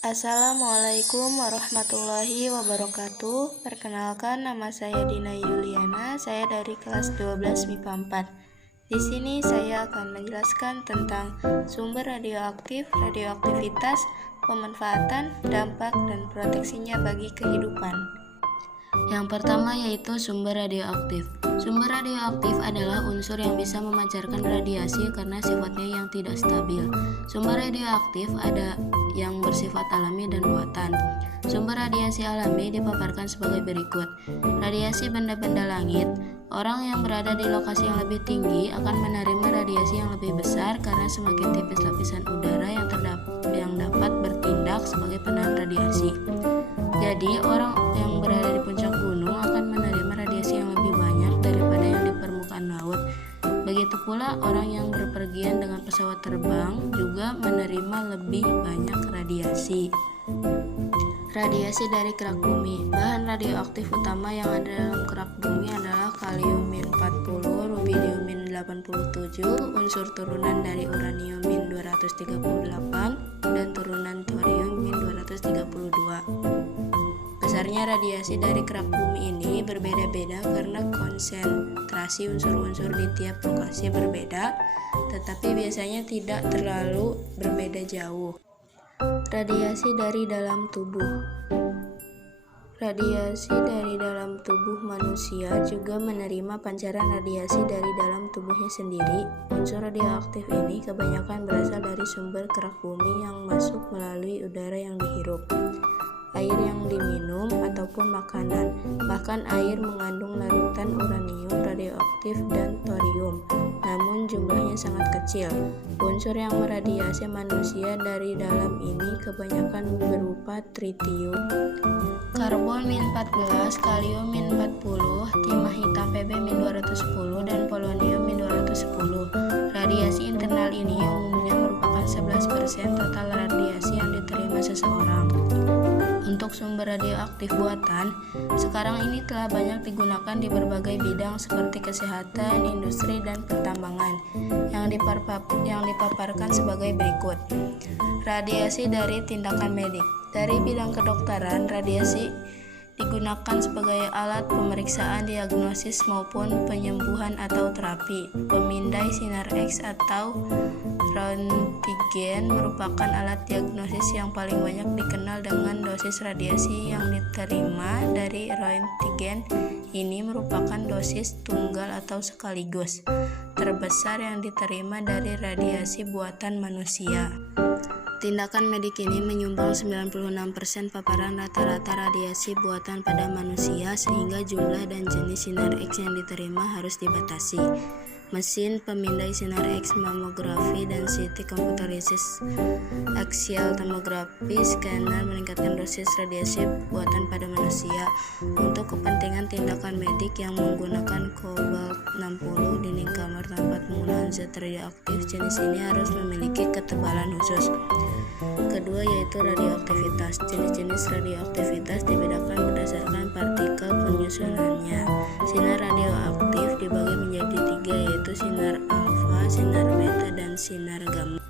Assalamualaikum warahmatullahi wabarakatuh. Perkenalkan, nama saya Dina Yuliana. Saya dari kelas 12 MIPA 4. Di sini saya akan menjelaskan tentang sumber radioaktif, radioaktivitas, pemanfaatan, dampak, dan proteksinya bagi kehidupan. Yang pertama yaitu sumber radioaktif. Sumber radioaktif adalah unsur yang bisa memancarkan radiasi karena sifatnya yang tidak stabil. Sumber radioaktif ada yang bersifat alami dan buatan. Sumber radiasi alami dipaparkan sebagai berikut. Radiasi benda-benda langit. Orang yang berada di lokasi yang lebih tinggi akan menerima radiasi yang lebih besar karena semakin tipis lapisan udara yang dapat bertindak sebagai penahan radiasi. Jadi, orang yang berada di puncak gunung akan menerima radiasi yang lebih banyak daripada yang di permukaan laut. Begitu pula orang yang berpergian dengan pesawat terbang juga menerima lebih banyak radiasi. Radiasi dari kerak bumi. Bahan radioaktif utama yang ada dalam kerak bumi adalah kalium-40, rubidium-87, unsur turunan dari uranium-238, dan turunan thorium-232. Besarnya radiasi dari kerak bumi ini berbeda-beda karena konsentrasi unsur-unsur di tiap lokasi berbeda, tetapi biasanya tidak terlalu berbeda jauh. Radiasi dari dalam tubuh. Radiasi dari dalam tubuh manusia juga menerima pancaran radiasi dari dalam tubuhnya sendiri. Unsur radioaktif ini kebanyakan berasal dari sumber kerak bumi yang masuk melalui udara yang dihirup, air yang diminum, ataupun makanan. Bahkan air mengandung larutan uranium radioaktif dan thorium, namun jumlahnya sangat kecil. Unsur yang meradiasi manusia dari dalam ini kebanyakan berupa tritium, karbon-14, kalium-40, timah hitam Pb-210, dan polonium-210. Radiasi internal ini umumnya merupakan 11% total radiasi yang diterima seseorang. Untuk sumber radioaktif buatan, sekarang ini telah banyak digunakan di berbagai bidang seperti kesehatan, industri, dan pertambangan, yang dipaparkan sebagai berikut. Radiasi dari tindakan medik. Dari bidang kedokteran, radiasi digunakan sebagai alat pemeriksaan diagnosis maupun penyembuhan atau terapi. Pemindai sinar X atau Roentgen merupakan alat diagnosis yang paling banyak dikenal dengan dosis radiasi yang diterima dari Roentgen. Ini merupakan dosis tunggal atau sekaligus terbesar yang diterima dari radiasi buatan manusia. Tindakan medik ini menyumbang 96% paparan rata-rata radiasi buatan pada manusia, sehingga jumlah dan jenis sinar X yang diterima harus dibatasi. Mesin pemindai sinar X, mamografi, dan CT computerized axial tomography scanner meningkatkan dosis radiasi buatan pada manusia. Untuk kepentingan tindakan medik yang menggunakan kobalt 60, dinding kamar tempat penggunaan zat radioaktif jenis ini harus memiliki ketebalan khusus. Kedua yaitu radioaktivitas. Jenis-jenis radioaktivitas dibedakan berdasarkan partikel penyusunannya. Sinar radioaktif dibagi menjadi 3 yaitu sinar alfa, sinar beta, dan sinar gamma.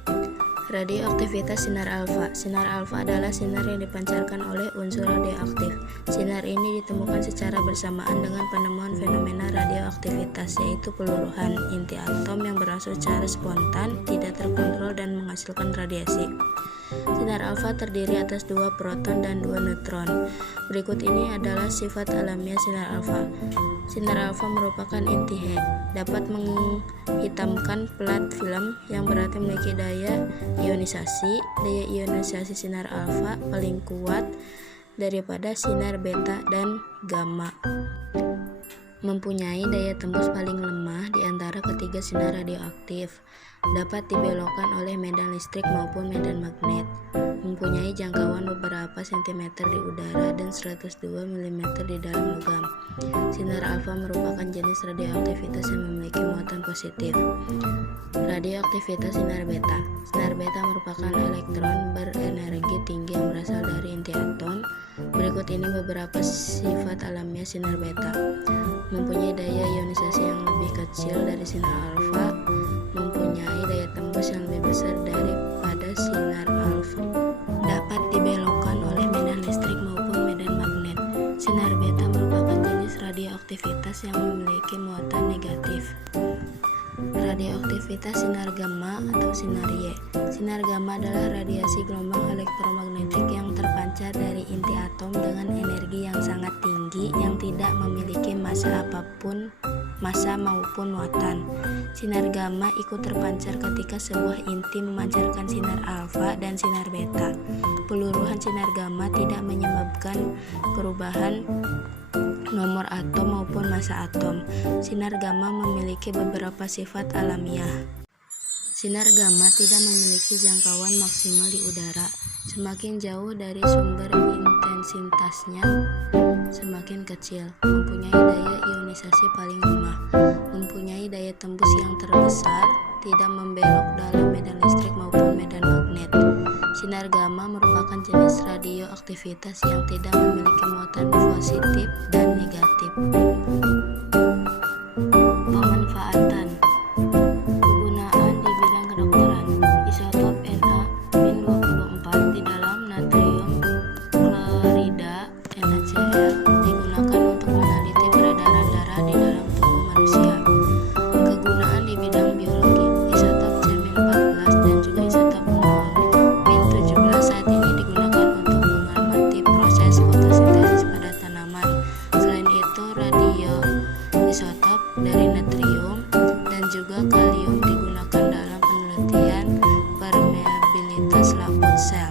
Radioaktivitas sinar alfa. Sinar alfa adalah sinar yang dipancarkan oleh unsur radioaktif. Sinar ini ditemukan secara bersamaan dengan penemuan fenomena radioaktivitas, yaitu peluruhan inti atom yang berlangsung secara spontan, tidak terkontrol, dan menghasilkan radiasi. Sinar alfa terdiri atas 2 proton dan 2 neutron. Berikut ini adalah sifat alamiah sinar alfa. Sinar alfa merupakan inti He, dapat menghitamkan plat film yang berarti memiliki daya ionisasi. Daya ionisasi sinar alfa paling kuat daripada sinar beta dan gamma. Mempunyai daya tembus paling lemah di antara ketiga sinar radioaktif. Dapat dibelokkan oleh medan listrik maupun medan magnet. Mempunyai jangkauan beberapa sentimeter di udara dan 102 mm di dalam logam. Sinar alfa merupakan jenis radioaktivitas yang memiliki muatan positif. Radioaktivitas sinar beta. Sinar beta merupakan elektron berenergi tinggi yang berasal dari inti atom. Berikut ini beberapa sifat alamiah sinar beta. Mempunyai daya ionisasi yang lebih kecil dari sinar alfa, mempunyai daya tembus yang lebih besar daripada sinar alfa, dapat dibelokkan Aktivitas sinar gamma atau sinar Y. Sinar gamma adalah radiasi gelombang elektromagnetik yang terpancar dari inti atom dengan energi yang sangat tinggi yang tidak memiliki massa maupun muatan. Sinar gamma ikut terpancar ketika sebuah inti memancarkan sinar alfa dan sinar beta. Peluruhan sinar gamma tidak menyebabkan perubahan nomor atom maupun massa atom. Sinar gamma memiliki beberapa sifat alamiah. Sinar gamma tidak memiliki jangkauan maksimal di udara. Semakin jauh dari sumber intensitasnya semakin kecil. Mempunyai daya ionisasi paling lemah. Mempunyai daya tembus yang terbesar. Tidak membelok dalam medan listrik maupun medan magnet. Sinar gamma merupakan jenis radioaktivitas yang tidak memiliki muatan positif dan negatif. Pemanfaatan. Kegunaan di bidang kedokteran. Isotop Na-24 di dalam natrium klorida NaCl digunakan untuk meneliti peredaran darah di dalam tubuh manusia. Kegunaan di bidang biologi. Isotop Cm14 dan juga isotop Min17 saat ini digunakan untuk mengamati proses fotosintesis pada tanaman. Selain itu, radioisotop dari natrium dan juga kalium digunakan dalam penelitian permeabilitas laput sel.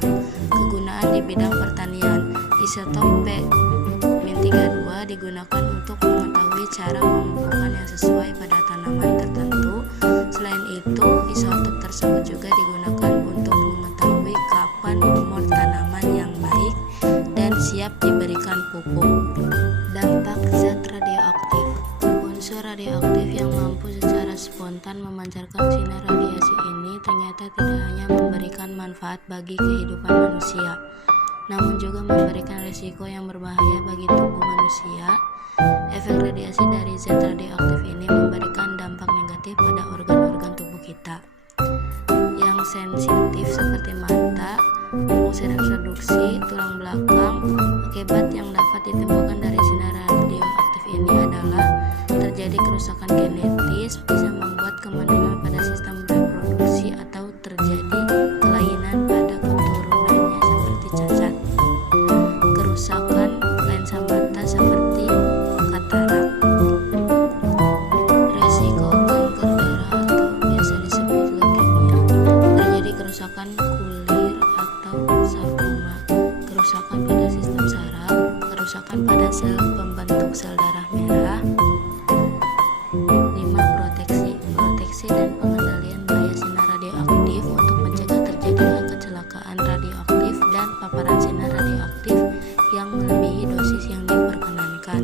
Kegunaan di bidang pertanian. Isotop P-32 digunakan untuk mengetahui cara pemupukan yang sesuai pada tanaman tertentu. Selain itu, isotop tersebut juga digunakan untuk mengetahui kapan umur tanaman yang baik dan siap diberikan pupuk. Dampak zat radioaktif. Unsur radioaktif yang mampu secara spontan memancarkan sinar radiasi ini ternyata tidak hanya memberikan manfaat bagi kehidupan manusia, namun juga memberikan risiko yang berbahaya bagi tubuh manusia. Efek radiasi dari zat radioaktif ini memberikan dampak negatif pada organ-organ tubuh kita yang sensitif seperti mata, fungsi reproduksi, tulang belakang. Akibat yang dapat ditimbulkan dari sinar radioaktif ini adalah terjadi kerusakan genetis, bisa membuat kemandulan pada sistem reproduksi atau terjadi kelainan pada keturunannya seperti cacat, kerusakan lensa mata seperti katarak, resiko kanker darah atau biasa disebut leukemia, terjadi kerusakan kulir atau sarkoma, kerusakan pada sistem saraf, kerusakan pada sel pembentuk sel darah merah. 5. Proteksi dan pengendalian bahaya sinar radioaktif untuk mencegah terjadinya kecelakaan radioaktif dan paparan sinar radioaktif yang melebihi dosis yang diperkenankan.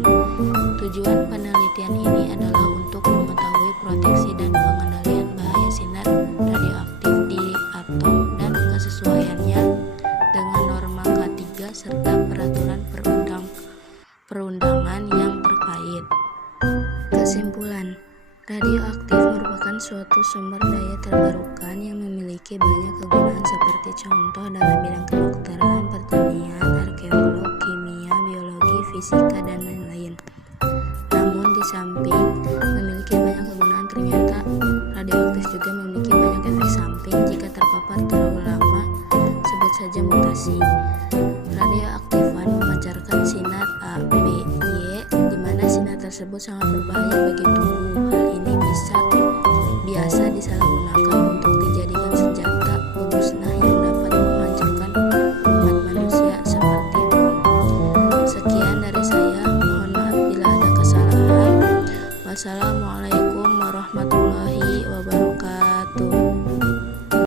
Tujuan penelitian ini adalah untuk mengetahui proteksi dan pengendalian bahaya sinar radioaktif di atom dan kesesuaiannya dengan norma K3 serta peraturan perundangan yang terkait. Kesimpulan, radioaktif merupakan suatu sumber daya terbarukan yang memiliki banyak kegunaan seperti contoh dalam bidang kedokteran, pertanian, arkeolog, kimia, biologi, fisika, dan lain-lain. Namun di samping memiliki banyak kegunaan, ternyata radioaktif juga memiliki banyak efek samping jika terpapar terlalu lama, sebut saja mutasi. Radioaktifan memancarkan sinar A, B, Y, di mana sinar tersebut sangat berbahaya bagi tubuh. Hal ini biasa disalahgunakan untuk dijadikan senjata pemusnah yang dapat menghancurkan umat manusia seperti bom. Sekian dari saya, mohon maaf bila ada kesalahan. Wassalamualaikum